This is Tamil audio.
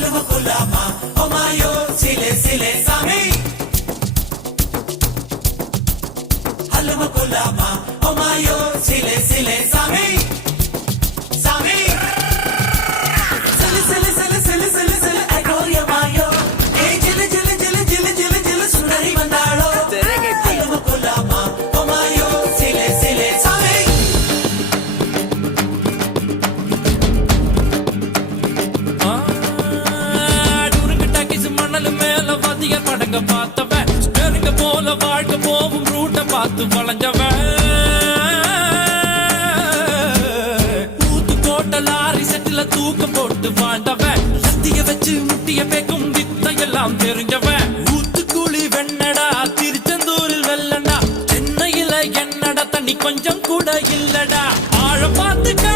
Halwa kulama, oh mayo, sile sile sami. Halwa kulama, oh mayo, sile sile sami. Sami. Sile sile sile sile sile sile, agoria mayo. Hey jile jile jile jile jile jile, sundari mandalo. Halwa kulama, oh mayo, sile sile sami. படங்க பார்த்தவன் ஸ்டேரிங்க போல வாழ்க்கை போகும் ரூட்ட பார்த்து வளைஞ்சவன் ஊத்து போட்ட லாரி செட்டில தூக்கம் போட்டு வாழ்ந்தவன் லத்திய வச்சு முட்டிய பேக்கும் வித்தையெல்லாம் தெரிஞ்சவன் ஊத்துக்குழி வெண்ணடா திருச்செந்தூரில் வெள்ளடா சென்னையில என்னடா தண்ணி கொஞ்சம் கூட இல்லடா ஆழ பார்த்து